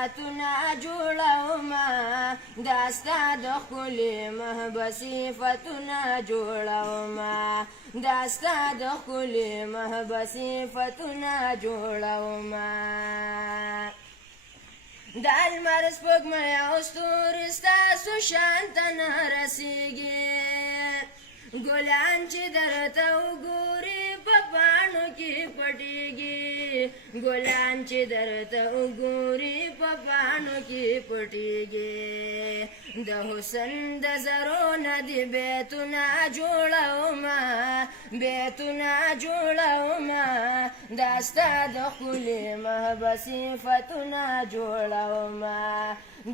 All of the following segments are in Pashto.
صفاتنا جوړوما داستا د ښکلي محبت صفتونه جوړوما داستا د ښکلي محبت صفتونه جوړوما د لمر سپوږمۍ او ستوري ستاسو شان ته نه رسیږي ګلان چې درته وګوري په پاڼو کې پټېږي ګلان چې درته وګوري په پاڼو کې پټېږي د حسن د زرو نه دې بیتونه جوړوما بیتونه جوړوما دا ستا د ښکلي محبت صفتونه جوړوما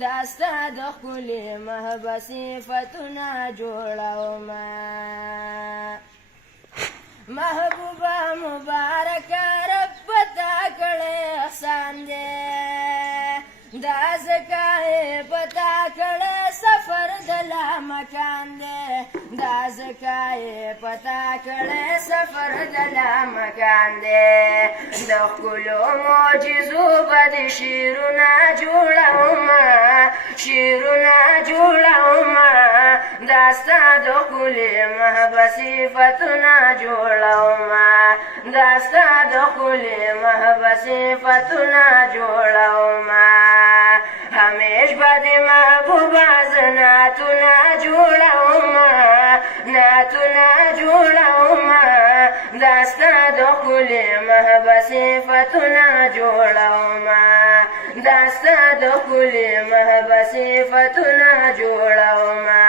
دا ستا د ښکلي محبت صفتونه جوړوما محبوبه مبارکه رب پتا کړی احسان دی دا ځکه یې پتا کړی سفر د لامکان دی دا ځکه یې پتا کړی سفر د لامکان دی د ښکلو معجزو به د شعرونه جوړومه شعرونه جوړومه دا ستا د ښکلي محبت صفتونه جوړومه دا ستا د ښکلي محبت صفتونه جوړومه همیش به د محبوبه زه نعتونه جوړومه نعتونه جوړومه دا ستا د ښکلي محبت صفتونه جوړومه دا ستا د ښکلي محبت صفتونه جوړومه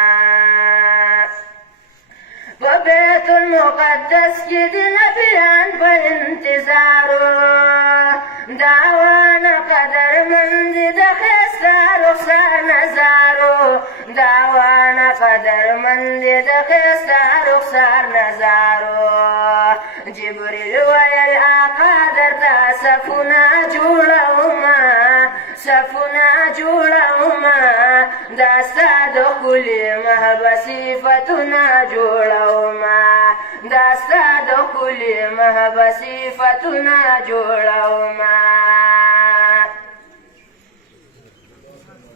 په بیت المقدس کې د نبیان په انتظارو داوانه قدرمند د ښایسته رخسار نظارو داوانه قدرمند د ښایسته رخسار نظارو جبریل ویل آقا درته صفونه جوړومه صفونه جوړومه دا ستا د ښکلي محبت صفتونه جوړومه دا ستا د ښکلي محبت صفتونه جوړومه